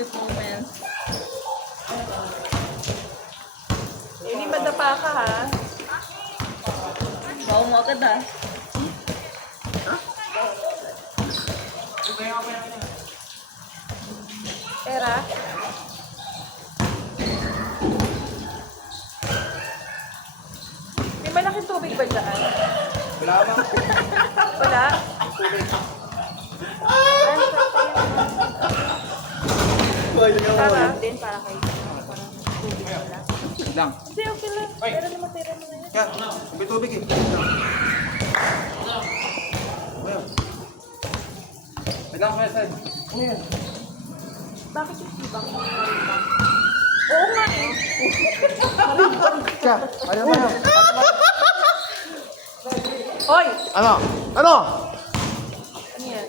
sweet moments. Hindi madapa ka ha. Bawa mo agad ah. Pera. May malaking tubig ba dyan? Wala ba? Wala? Para? Din para kayo. Para tubig wala. Lang. Hindi, okay lang. Pera naman, pera naman yan. Yan. May tubig eh. Ayun. Lang kaya side. Ano yan? Bakit yung ibang Oo nga eh. Siya. Ano ba? Hoy! Ano? Ano? Ano yan?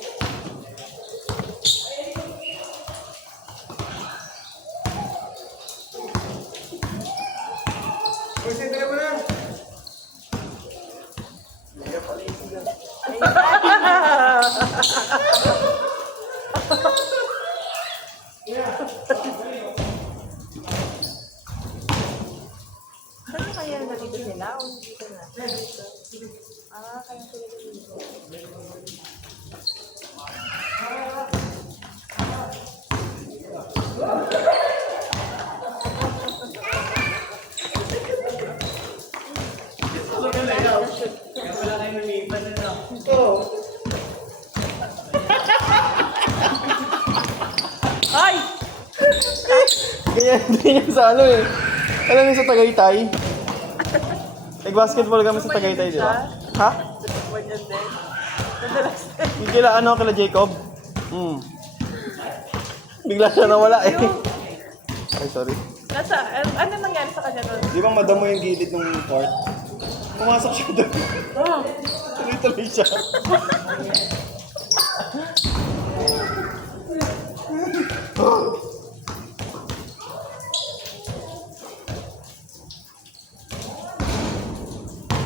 Saan na kaya nandito sila? O dito na? Ah, kaya sila dito. Hoy! Ganyan sa ano eh. Alam mo sa Tagaytay? Nag-basketball kami sa Tagaytay, di ba? Ha? Ganyan din. Madalas din. Yung kila ano, kila Jacob? Bigla siya nawala eh. Ay, sorry. Nasa, ano nangyari sa kanya doon? Di ba madamo yung gilid ng court? Pumasok siya doon. Tuloy-tuloy siya.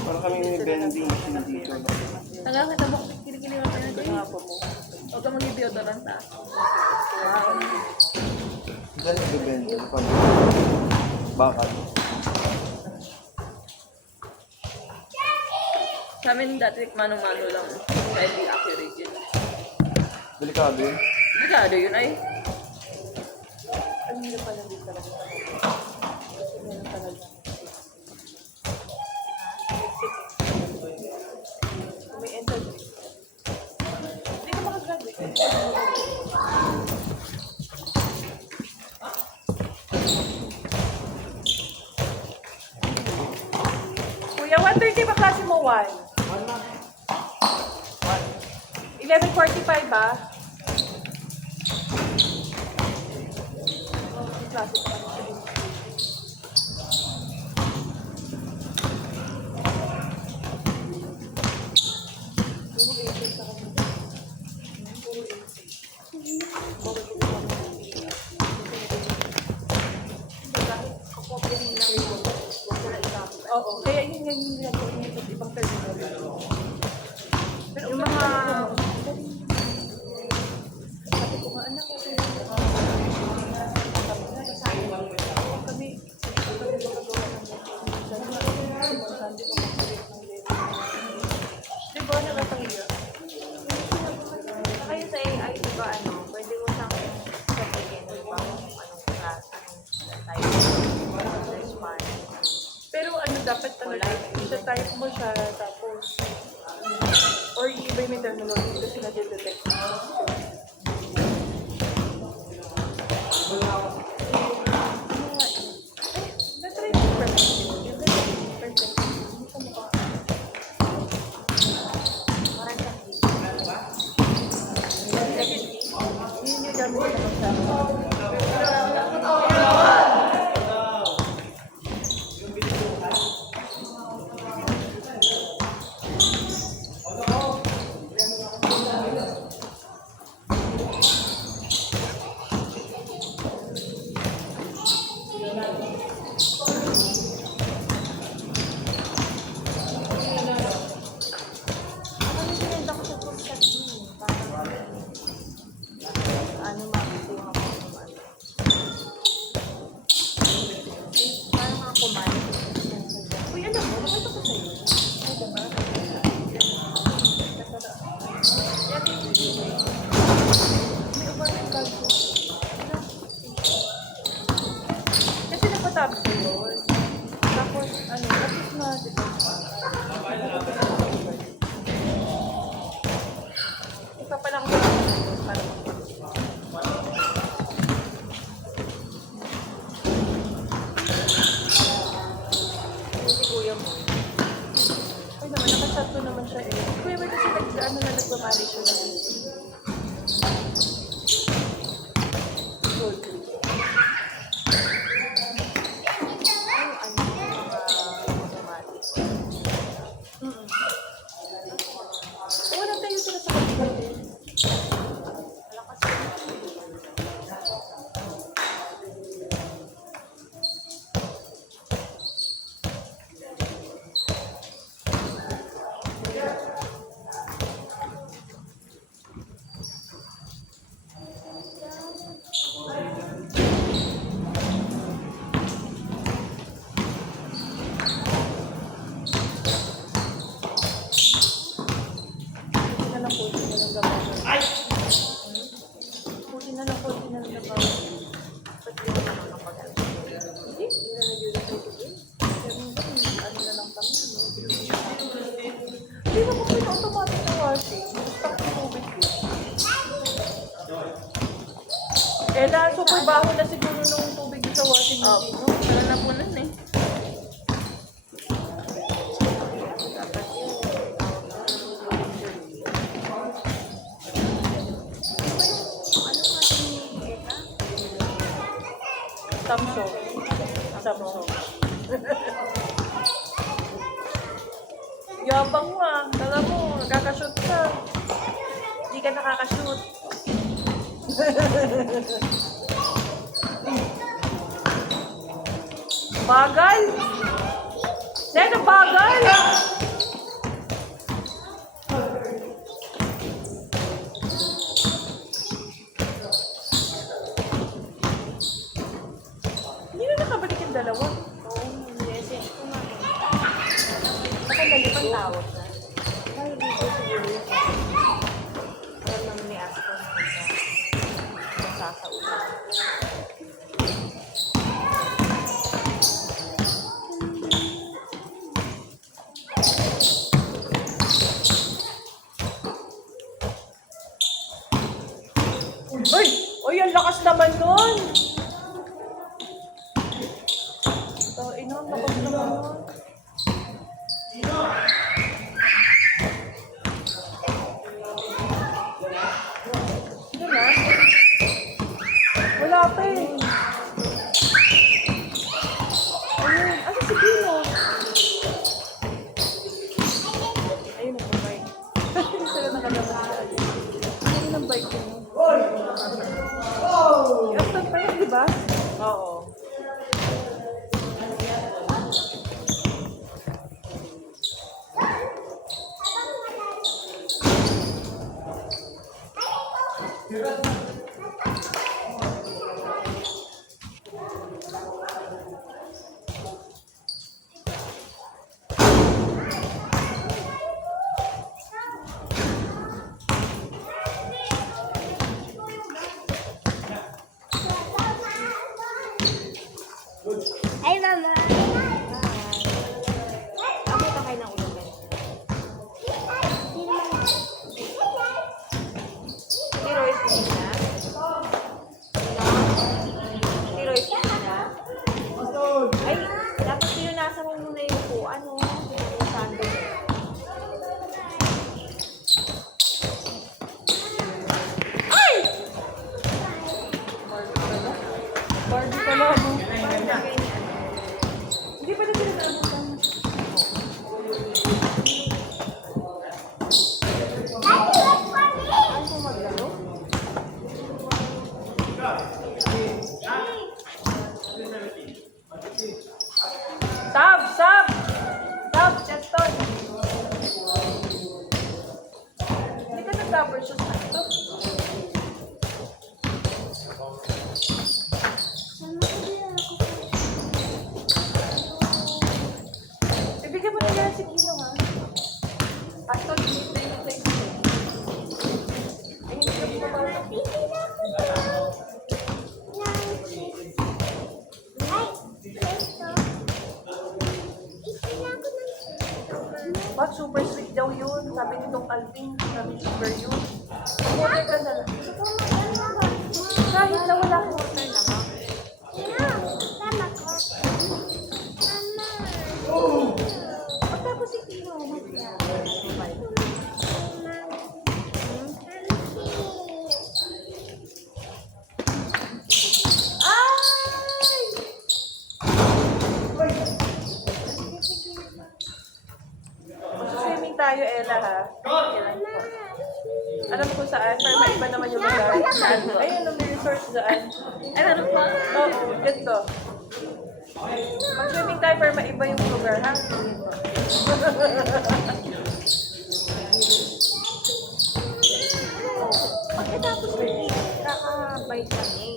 Para kami may vending machine dito. Hanggang kita mo, kilikili mo tayo dyan. Huwag ka mag-deodorant ah. Diyan nag-bend. Bakit? Sa amin dati manong-mano lang. Kaya hindi accurate yun. Delikado yun. Delikado yun ay. Ang hirap pala din talaga. Kasi meron talaga. Kung may entrance. Hindi ka makagraduate. Kuya, 1:30 ba klase mo? 1? 11:45 ba? Klase pa. Oo, kaya yun yung ginagawa niya sa ibang terminal. Pero yung mga... Sabi ko nga, anak ko sa'yo. Kami, di ba nakatahiya? Kaya sa AI, di ba ano, pwede mo siyang sabihin, di ba, anong class, anong type, response. Pero ano, dapat talaga, ita-type mo siya, tapos, or iba yung terminology kasi na-detect. Na-try mo perfect. Perfect. Sa mukha. Parang siyang Yun yung gamit ko sa Ano yung pinenda ko sa full set mo? Parang, ano, mabito yung ako, ano. May overnight calcio. Kasi napatabi ko yun. Tapos, ano, at least na, diba? Ikaw pala ako para Si kuya mo. ay naman, nakasat ko naman siya eh. Kuya, may kasi ano na nagbamanage siya na good. Ano, mga automatic. Wala tayo sila sa kapitid. Malakas yun. Puti na lang po, puti na lang gabaw. Puti na lang po, puti na lang gabaw. Ba't di mo nakakapag-alala? Hindi, hindi na nag-irritated eh. Kaya minsan, ano na lang kami. Hindi mo po yung automatic na washing. Gusto ko yung tubig yun. Eh, dahil super baho na siguro nung tubig sa washing machine. No? Wala na po nun eh. Dapat yun. Ano nga si Eka? Samsung. Samsung. Yabang mo ah. Kala mo, nakakashoot ka. Hindi ka nakakashoot. Bagal! Sino bagal? Hindi na nakabalik yung dalawa. Oo, message ko nga. Nakandali Ang pa tawag na. Ay, dito siguro yun. Alam naman ni Aston na masasaulan. Uy! Uy, ang lakas naman nun! Ino, ang lakas naman nun. Yun na. Wala pa eh. Ayun. Asa si Pino? Ayun ang bike. Hindi sila nakalaman sa ayun. Ayun ang bike ko. I-upload pa yun, di ba? Oo. Ay, mama. Ako pa kayo ng ulo ba? Si Royce, hindi na. Sabi nitong Alvin, sabi sugar yun. Water ka na lang. Kahit na wala akong water na lang. Mama ko. Pagkapos si Tino, magya. Swimming tayo, Ella, ha? Alam mo kung saan? Para maiba naman yung lugar. Ayun, may resort dyan. Ay, meron pa. Oo, ganito. Mag-swimming tayo para maiba yung lugar, ha? Pagkatapos ni kakabay kami.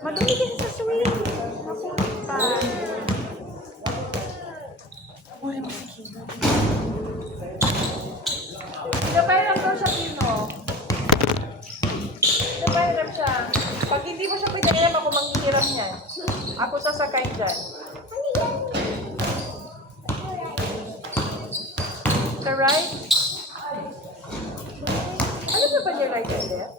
Madumi kasi sa swing. Napunta. Uli mo si Kino. Pinapairam daw siya, Kino. Pinapairam siya. Pag hindi mo siya pinairam, ako manghihiram niya. Ako sasakay dyan. The right? Ano ba ba niya right and left?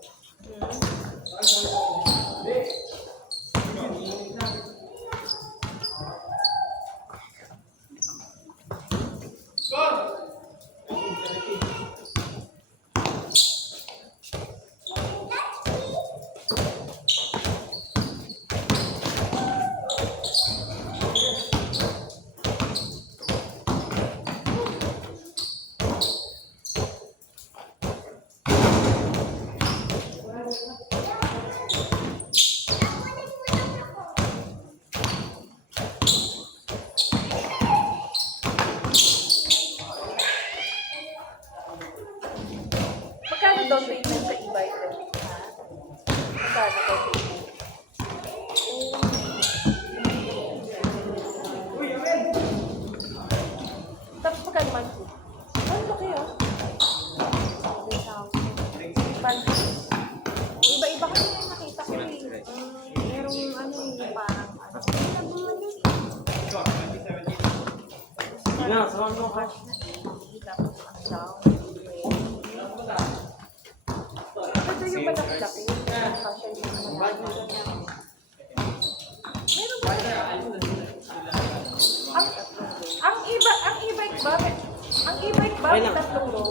Magkano down payment sa e-bike? Magkano down payment? Tapos magkano monthly? Ano ba kayo? Monthly. Iba-iba kasi yung nakita ko eh. Merong ano yung parang Ina, saan mo ka? tapos ang down. Ito yung malaki-laki. Kasya yung malaki. Meron ba? Ang e-bike ba? Ang e-bike ba? May tatlong row.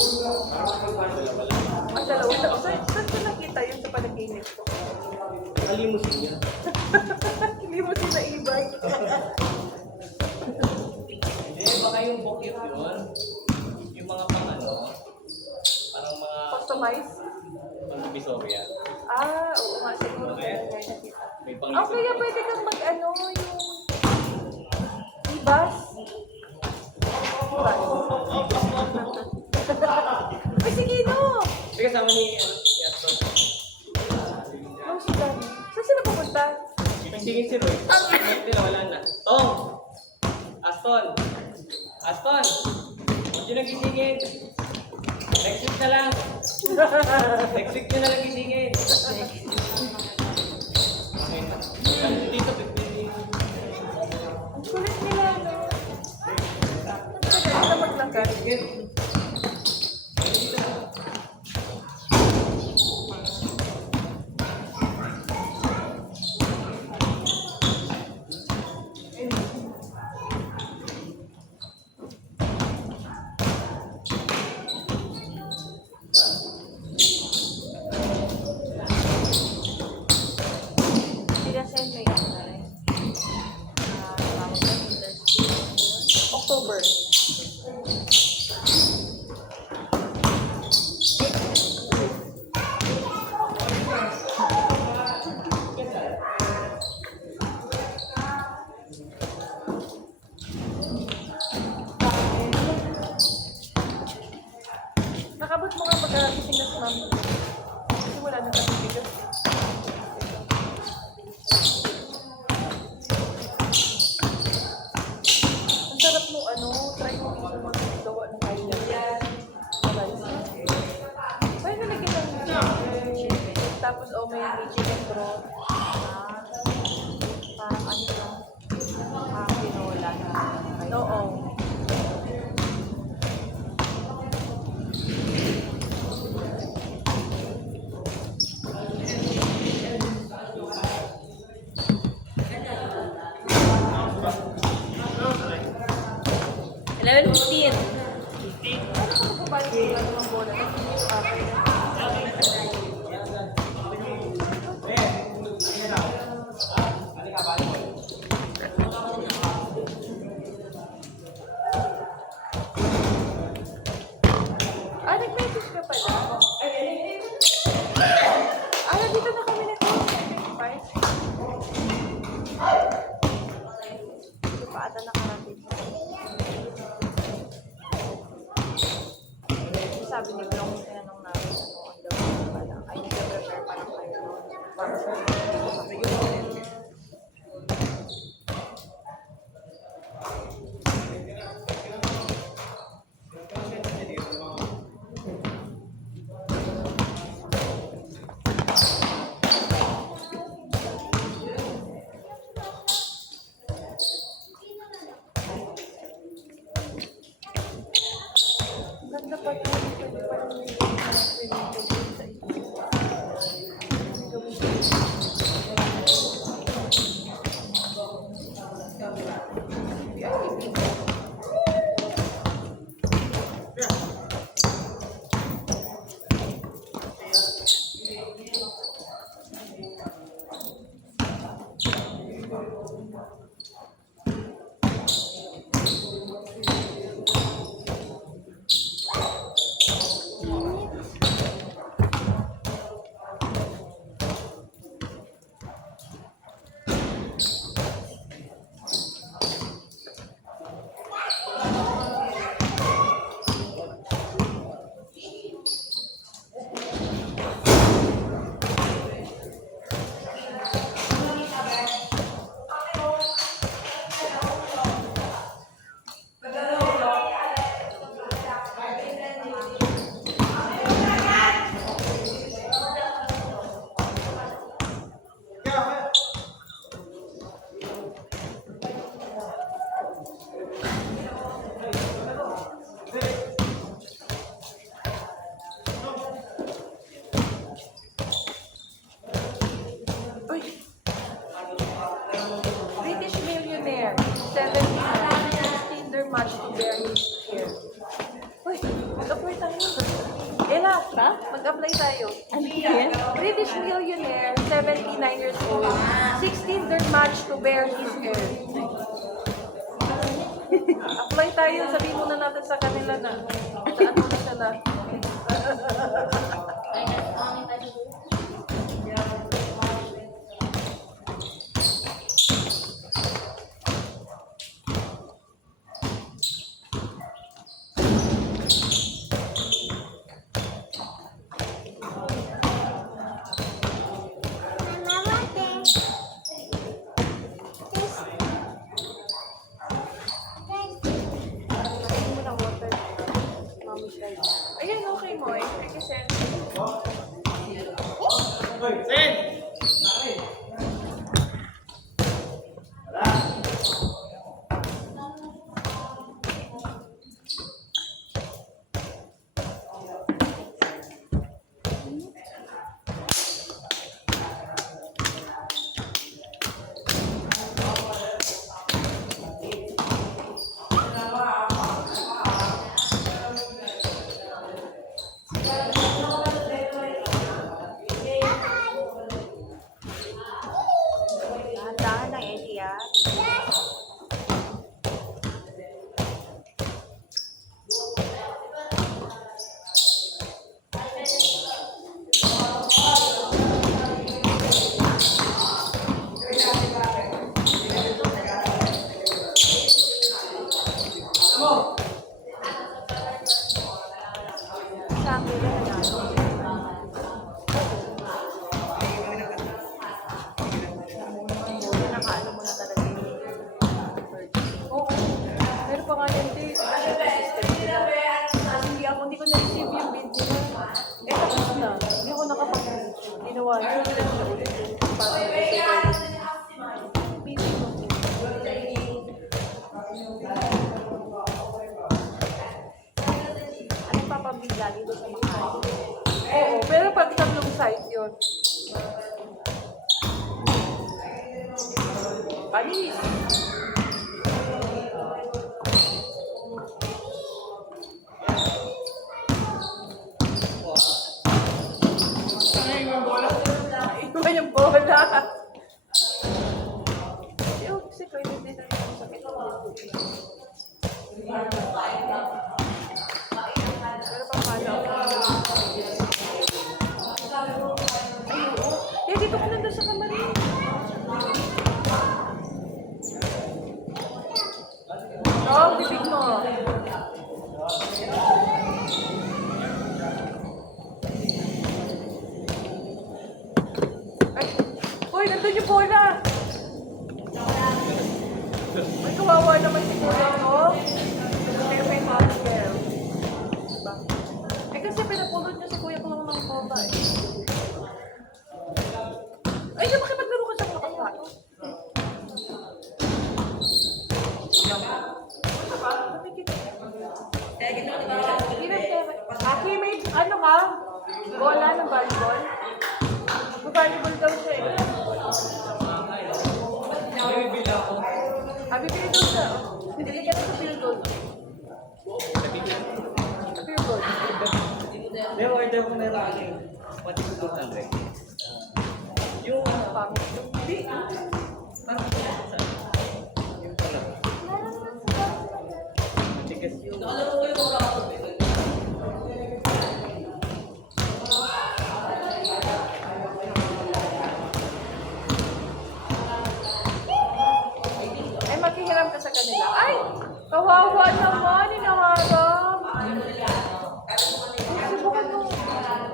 Ang dalawa. Saan ko nakita yun sa panaginip ko? Kalimusin niya. Hindi mo sila e-bike. Baka yung bukit yun, yung mga pang ano, parang mga Customize? pang Divisoria. Oo nga. Siguro kaya nga nakita. May pang Kaya pwede kang mag-ano yung e-bus. Ay, sige, no! Sige, kasama ni Aston. No, sila. Saan sila pupunta? Singin si Roy. Hindi na, wala na. Tong! Aston! Aston! Huwag nyo nagisingin. Next week na lang. Next week nyo na lang gisingin. Okay na. Dito, Ang kulit nila, no? Saan sila maglakad? Sinasend mo yun na rin. Tawag na industry. October. Nakabot mo nga pagkakagising na si mami. Kasi wala na kami bigas. Ang sarap mo, try mo minsan magawa ng kanya. Yan. Ay, nalagyan ng chicken. Tapos, may chicken broth. Parang ano lang. Pinola na. Oo. Ganda pa ito. Pwede pa rin yung swimming pool sa isip. Uy! British millionaire, 16 their match to bear his hair. Uy, mag-apply tayo. Ella, mag-apply tayo. Ano yan? British millionaire, 79 years old, 16 their match to bear his hair. Apply tayo, sabihin muna natin sa kanila na saan muna sila. Sabihin mo ng water. Mami siya. Ayan, okay mo eh. Kasi Dahan-dahan ng Eddie, ah. Sa akin na nakaano mo na talaga yung oo. Pero pa nga yan, Jay. System nila. Kasi hindi ko na-receive yung bid nila. Eh, tapos na. Hindi ako nakapag-ginawa. Hindi ko na ulit. Busy ko. Anong papabig lagi doon sa Makati? Oo, pero pag tatlong site yun. Panis. Iba yung bola. Yung kasi pwede din na yung sakit. Pero paano ako? Ay, oo. Eh, dito ka nandun sa kamarin. Oo, bibig mo. Ay, Nandun yung bola. May kawawa naman si Kuya, no? Kaya may husband. Diba? Eh kasi pinapulot niya si Kuya Kulong ng bola eh. Ay, di makipaglaro ka sa mga kapatid. Aki, may ano ka? Bola ng volleyball? Volleyball daw siya eh. Bibila ako. Bibili daw siya. Bibili ka sa field goal. Sa field goal. May order ko meron ako yung pati ko yung Pangit. hindi. Parang yung pala. Tigas yung Ay, maghihiram ka sa kanila. Ay! Kawawa naman, inaharap. Subukan mo.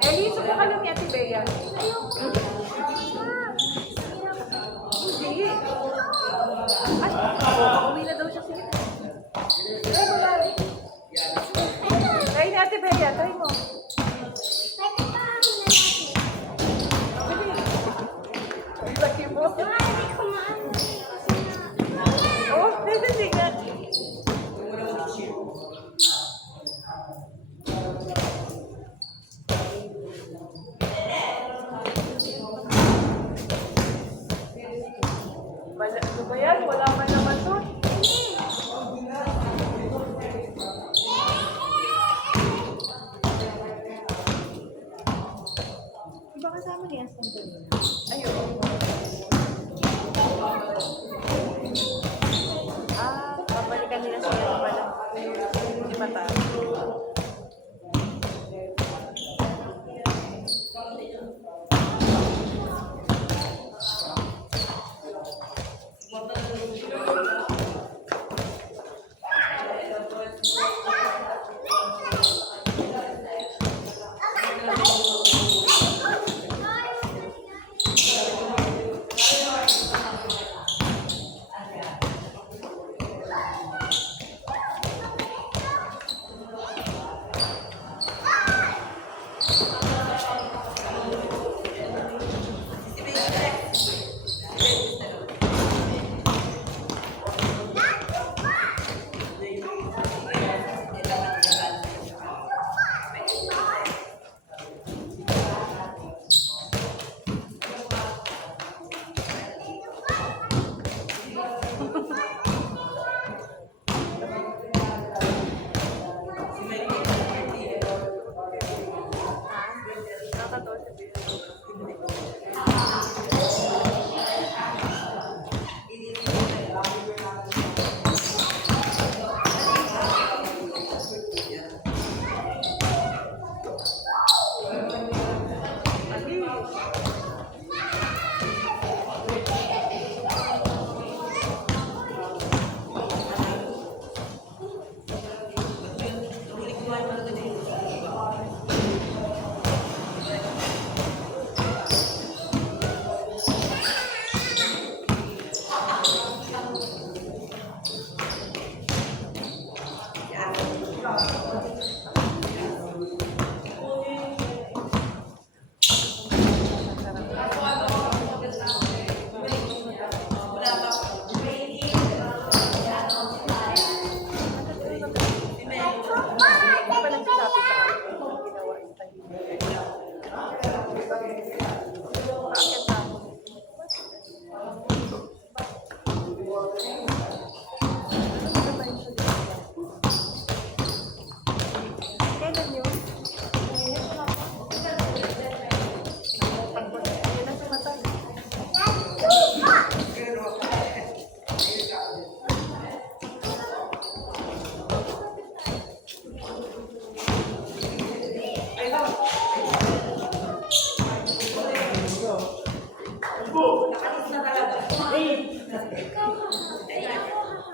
Ellie, subukan lang ni Ate Bea. Hindi. Ay, pauwi na daw siya. Sige. Try mo lang. Try ni Ate Bea. Try mo. Ay, laki mo. Oh, hindi nga. Ano ba yan? Wala man naman to. Iba kasama ni Aston doon. Ayun. Babalikan nila siya ano pala. Hindi mata.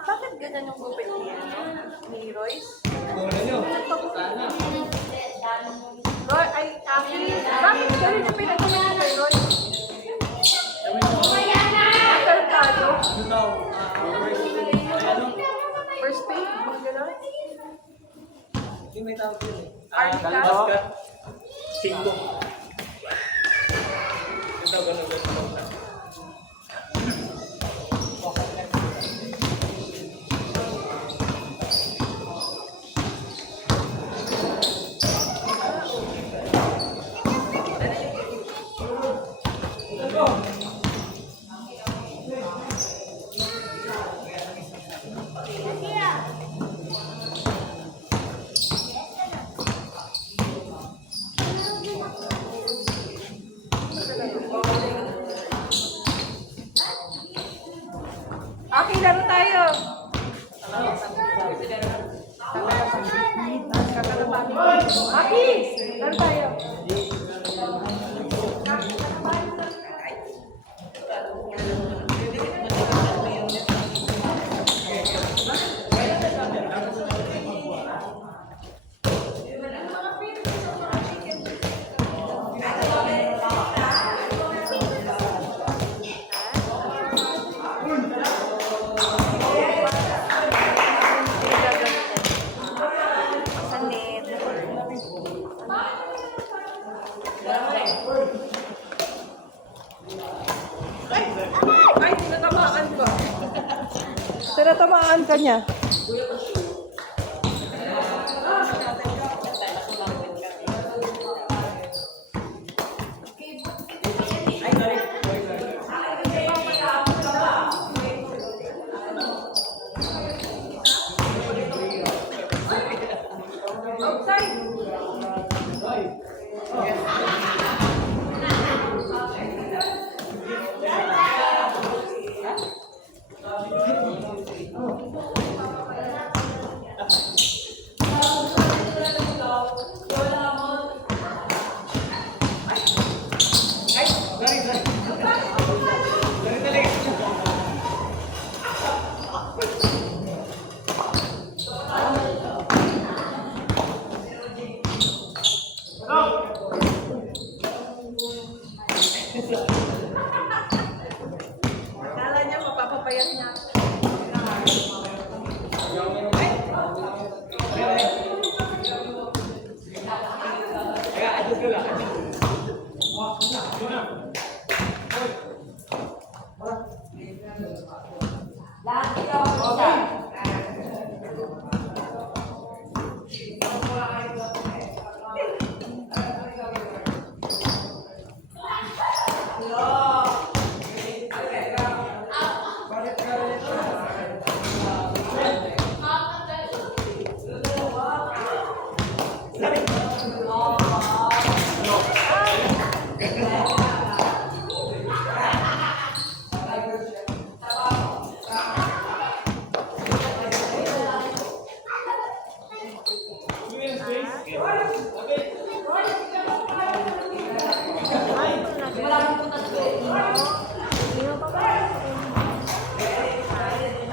Bakit ganyan yung gupit niya, no? Ni Royce? Roy, ay, actually, bakit ganyan yung pinagawin ni Royce? Yung may tawag yun eh. Arnica? Dalmas ka. 5. Ito, ganun. Aki, laro tayo. Aki, laro tayo. Sanit. Ay, tinatamaan ka. Tinatamaan ka niya. Akala niya mapapapayat niya.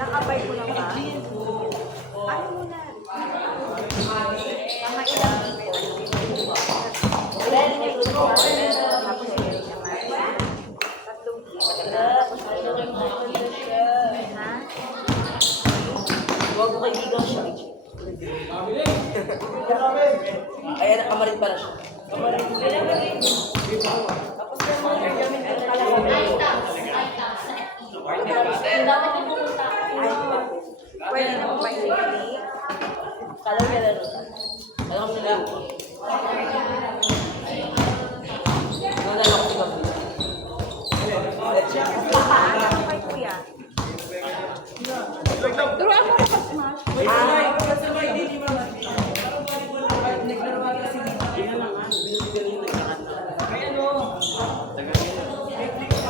Nakabay ko lang ba? Ano muna? Mga ilang dito. Dahil niya gusto ko. Tapos meron naman. Tatlong ha? Huwag mo kaibigan siya. Ayan, nakamarin pala siya. Kamarin. Tapos yung mga gamit ko talaga. Dapat yung pumunta. Pwede na po ba i-click? Kala niya laro. Alam mo nila. Nalala ko ba? Ano kay kuya? Turuan mo ako smash. Ay!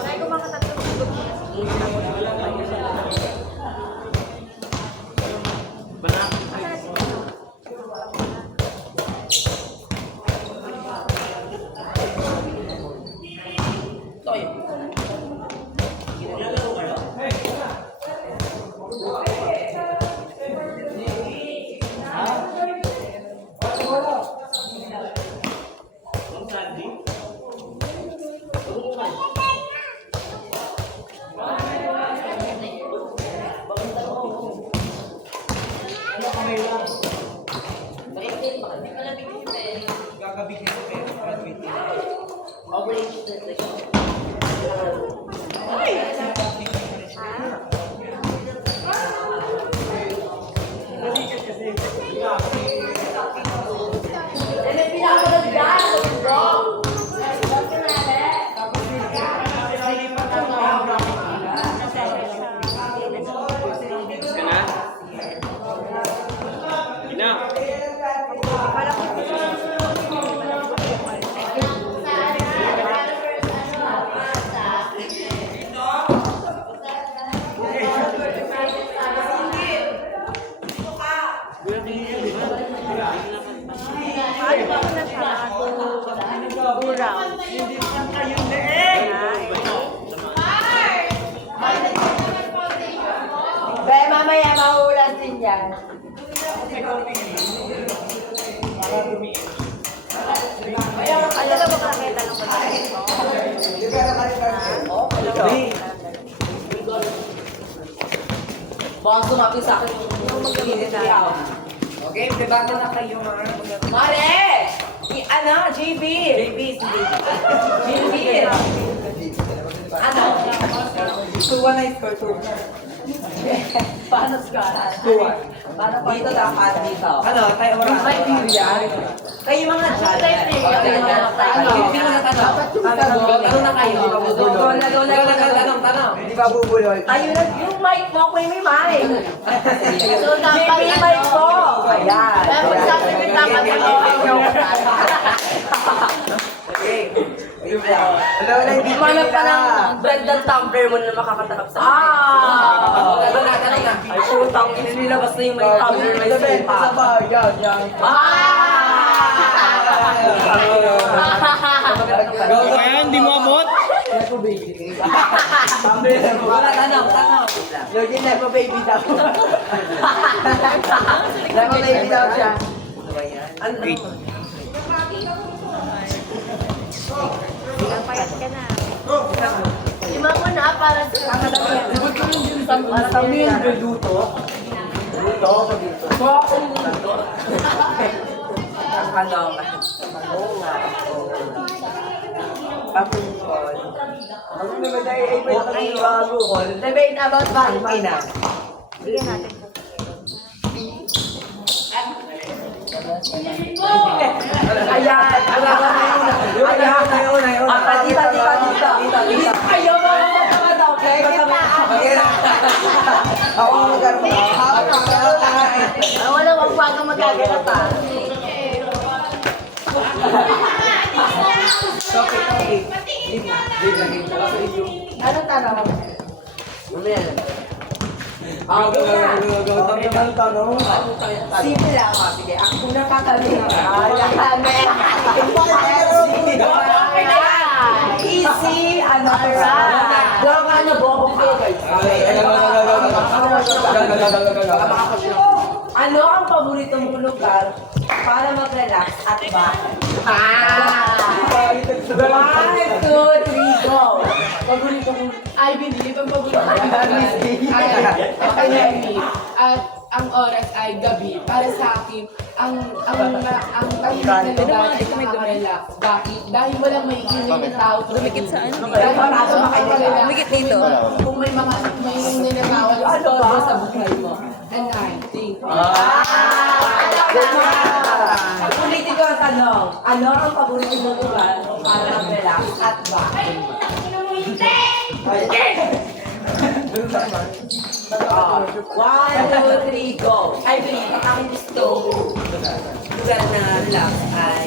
Kaya ko mga tatlong tugod muna sa gilid. Tapos wala pa yun. Asan na si Kuya? Toy. Nilalaro kayo? Bakit Tapos ka na? Sige na. Paano ba ako nagkakato? 2 rounds. Kaya mamaya mahulas din yan. Ano lang ba kami? Talong ko Baka sumabi sa akin yung mag-init niya. Okay, debate na kayo mga. Mare! JB! JB! Ano? 2-1 na score 2. Paano score? 2-1. Paano pa dito dapat dito? Ano? Tayo oras. May period. Kayo mga dyan. Kayo mga tanong. Hindi mo na tanong. Tanong na kayo. Tanong. Hindi ba bubulol? Ayun na, yung mic mo, may mic. So, dapat yung mic mo. Ayan. Pero magsasabi dapat yung Okay. Hello, hindi mo pa ng branded tumbler mo na makakatakap sa akin. Tanong na. Ay, putang, inilabas na yung may tumbler may sopa. Kaya hindi mo abot? Tanong. Yogi, never baby daw. Never baby daw siya. Ano? payat ka na. Lima mo na para sa Kami yung beluto. Ang kalong. Oo nga. Papungkol. Okay, papungkol. Debate about Valentine na. Bigyan natin po. Ayan. Ayan. Dito. Ayaw mo ako okay? Ako ang wala wag bago magaganap pa. Ano tanong? Mamaya na. Simple lang ako. Sige, ang unang tatanungin. Easy, ano ra? Gawa ka na bobo guys. Ano ang paborito mong lugar para mag-relax at bakit? 1, 2, 3, go! Paborito mong I believe ang paborito ko ay pandemic at ang oras ay gabi. Para sa akin, ang tahimik na lugar ay nakaka-relax. Bakit? Dahil walang may ingay na tao. Dumikit sa ano? Dahil nakaka-relax. Dumikit dito. Kung may mga nananawa na istorbo sa buhay mo. And I think. Ulitin ko ang tanong. Ano ang paborito mong lugar para mag-relax at bakit? 1, 2, 3, go! I believe ang aking gusto lugar na relax ay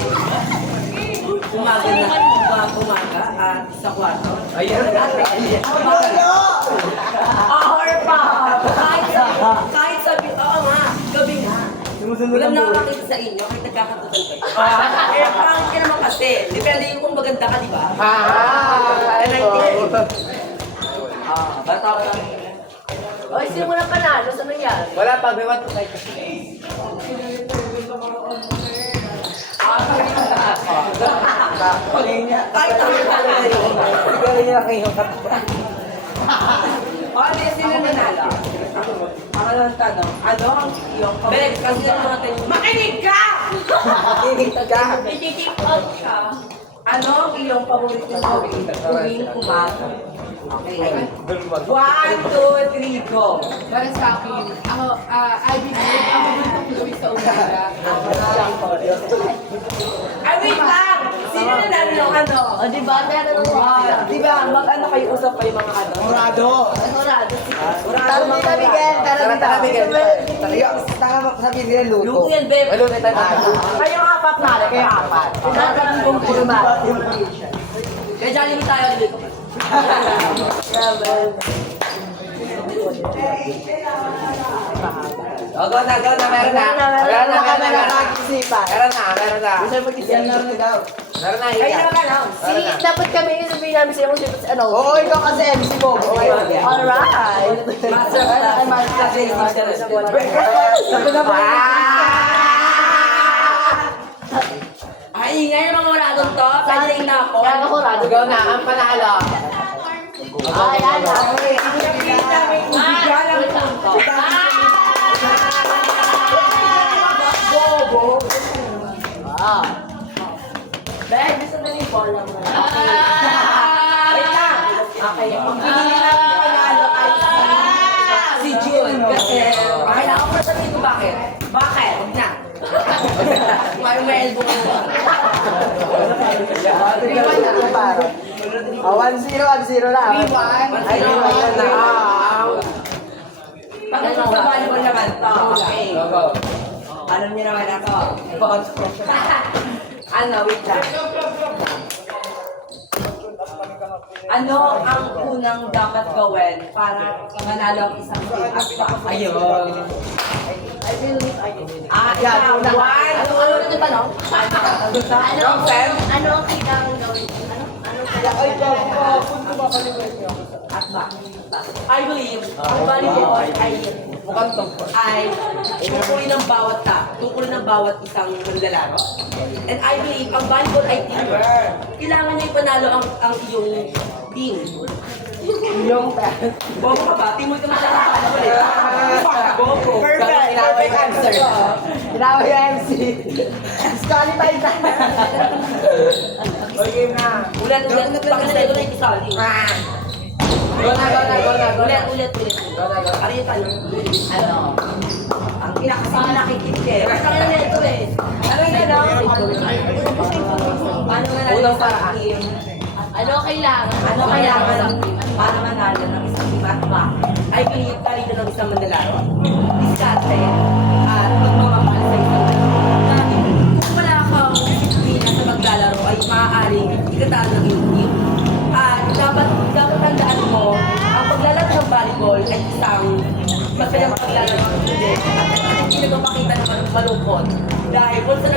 umaga at sa kwarto. Ayun! Or pa! Kahit sabi, oo nga, gabi nga. Walang nakakakita sa inyo, kahit nagkakatutal kayo. Eh, pangit ka naman kasi. Depende yung kung maganda ka, di ba? Bata ko lang. O, hindi mo na panalo. Saan nangyari? Wala pa, may 1 to 5. Kahit ako siguro niya kayo. Hindi, sino nanalo? Ang alam tanong, ano ang iyong paborito? Kasi yung mga tanong, makinig ka! Makinig ka! I-take out siya. Ano ang iyong paboritong gawin tuwing umaga? Okay. 1, 2, 3, go. Para sa akin, ako, I believe, ang paboritong gawin sa umaga. Ay, wait lang! Sino na ng ano? O, di ba? Meron mo. Di ba, mag-ano kayo, usap kayo mga ano? Murado! Tara dito, Miguel. Tara dito. Tama, sabihin nila luto. Luto yan, babe. Kayong apat na, kayong apat. Tara kong kurma. Kaya Jollibee tayo dito. O, go na, meron na. Meron na. Meron na, ikaw. Dapat kami yung sabihin namin sa'yo kung sino ano. Oo, ikaw kasi MC mo. Alright. Master Ay, ingay ng mga muradong to. Pwede yung tapo. Kaya ako, Go na, ang panalo. Ay, ano? Ben, gusto na yung bola mo. Wait lang. Okay, ang pinili namin na panalo ay si June kasi kailangan ko na sabihin ko bakit. Bakit? Huwag na. May elbow ko. 1-0 na. 3-1. Ay, 3-1 na. Pagdating sa volleyball naman to. Okay. Alam niyo naman ako. Ano, wait lang. Ano ang unang dapat gawin para manalo ang isang team at pa? Ayun. I believe I can. Ikaw, Ano na ito tanong? Ano ang Fem? Ano ang kailangan gawin? At ba? I believe ang volleyball ay tungkulin ng bawat tungkulin ng bawat isang naglalaro. And I believe ang volleyball ay teamwork. Kailangan niya ipanalo ang iyong team. Bobo ka ba? Teamwork ka masyadong Bobo. Perfect answer. Ginawa yung MC. Disqualified na. Okay na. Ulit. Bakit na ito na ikisali? Ulit. Ano yung tanong? Ano? Ang pinakasama nakikita eh. Basta na ito eh. Ano yung tanong? Paano manalo sa team? Ano kailangan? Ano kailangan para manalo ng isang team at ba? I believe talino ng isang manlalaro. Diskarte at magmamahal sa isang team. Kung wala kang disiplina sa maglalaro ay maaaring ikatalo ng iyong team. At dapat tandaan mo, ang paglalaro ng volleyball ay isang masayang paglalaro ng student at hindi nagpapakita naman ng malungkot. Dahil kung sa